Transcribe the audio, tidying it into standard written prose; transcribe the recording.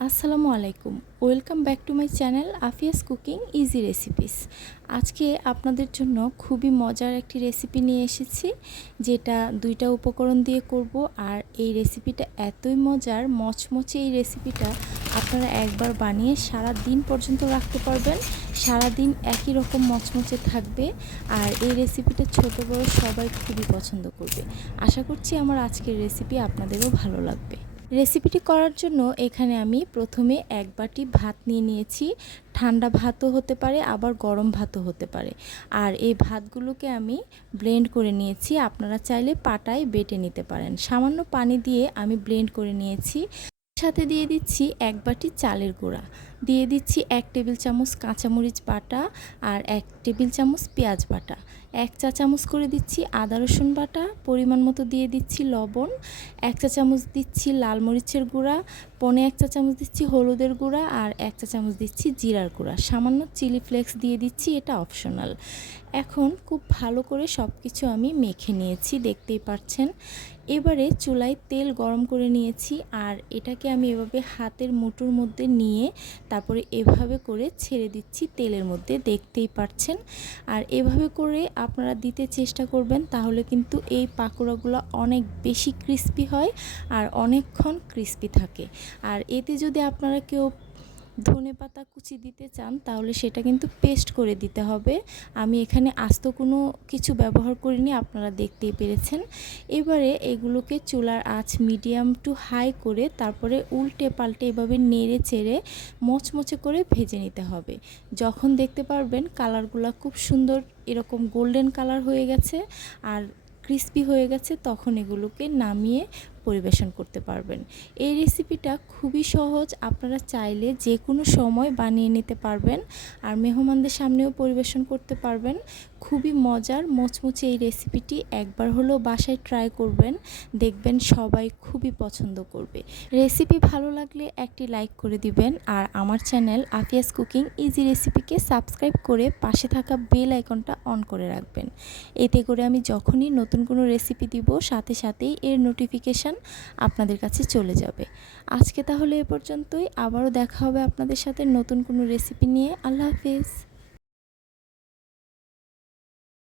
আসসালামু আলাইকুম, welcome back to my channel Afia's cooking easy recipes. আজকে আপনাদের জন্য খুবই মজার একটি রেসিপি নিয়ে এসেছি, যেটা দুইটা উপকরণ দিয়ে করব। আর এই রেসিপিটা এতই মজার, মচমচে এই রেসিপিটা আপনারা একবার বানিয়ে সারা দিন পর্যন্ত রাখতে পারবেন। সারা দিন একই রকম মচমচে থাকবে। আর এই রেসিপিটা ছোট বড় সবাই খুবই পছন্দ করবে। আশা করছি আমার আজকের রেসিপি আপনাদেরও ভালো লাগবে। রেসিপিটি করার জন্য এখানে আমি প্রথমে এক বাটি ভাত নিয়ে নিয়েছি। ঠান্ডা ভাতও হতে পারে, আবার গরম ভাতও হতে পারে। আর এই ভাতগুলোকে আমি ব্লেন্ড করে নিয়েছি। আপনারা চাইলে পাটায় বেটে নিতে পারেন। সামান্য পানি দিয়ে আমি ব্লেন্ড করে নিয়েছি। সাথে দিয়ে দিচ্ছি এক বাটি চালের গুঁড়া, দিয়ে দিচ্ছি 1 টেবিল চামচ কাঁচামরিচ বাটা আর 1 টেবিল চামচ পেঁয়াজ বাটা, 1 চা চামচ করে দিচ্ছি আদা রসুন বাটা, পরিমাণ মতো দিয়ে দিচ্ছি লবণ, 1 চা চামচ দিচ্ছি লাল মরিচের গুঁড়া, 1 চা চামচ দিচ্ছি হলুদের গুঁড়া আর 1 চা চামচ দিচ্ছি জিরার গুঁড়া, সামান্য চিলি ফ্লেক্স দিয়ে দিচ্ছি, এটা অপশনাল। এখন খুব ভালো করে সব কিছু আমি মেখে নিয়েছি, দেখতেই পাচ্ছেন। এবারে চুলায় তেল গরম করে নিয়েছি আর এটাকে আমি এভাবে হাতের মুঠোর মধ্যে নিয়ে তারপরে এভাবে করে ছেড়ে দিচ্ছি তেলের মধ্যে, দেখতেই পাচ্ছেন। আর এভাবে করে আপনারা দিতে চেষ্টা করবেন, তাহলে কিন্তু এই পাকোড়াগুলো অনেক বেশি ক্রিস্পি হয় আর অনেকক্ষণ ক্রিস্পি থাকে। আর এতে যদি আপনারা কেউ ধনেপাতা কুচি দিতে চান তাহলে সেটা কিন্তু পেস্ট করে দিতে হবে। আমি এখানে আস্ত কোনো কিছু ব্যবহার করিনি, আপনারা দেখতেই পেরেছেন। এবারে এগুলোকে চুলার আঁচ মিডিয়াম টু হাই করে তারপরে উল্টে পাল্টে এভাবে নেড়ে চেড়ে মচমচে করে ভেজে নিতে হবে। যখন দেখতে পারবেন কালারগুলো খুব সুন্দর এরকম গোল্ডেন কালার হয়ে গেছে আর ক্রিস্পি হয়ে গেছে, তখন এগুলোকে নামিয়ে পরিবেশন করতে পারবেন। এই রেসিপিটা খুবই সহজ, আপনারা চাইলে যে কোনো সময় বানিয়ে নিতে পারবেন আর মেহমানদের সামনেও পরিবেশন করতে পারবেন। খুবই মজার মচমচে এই রেসিপিটি একবার হলেও বাসায় ট্রাই করবেন, দেখবেন সবাই খুবই পছন্দ করবে। রেসিপি ভালো লাগলে একটি লাইক করে দিবেন আর আমার channel Afia's cooking easy রেসিপিকে subscribe করে পাশে থাকা বেল আইকনটা অন করে রাখবেন। এতে করে আমি যখনই নতুন কোনো রেসিপি দিব সাথে সাথেই এর নোটিফিকেশান আপনাদের কাছে চলে যাবে। আজকে তাহলে এ পর্যন্তই, আবারও দেখা হবে আপনাদের সাথে নতুন কোনো রেসিপি নিয়ে। আল্লাহ হাফেজ।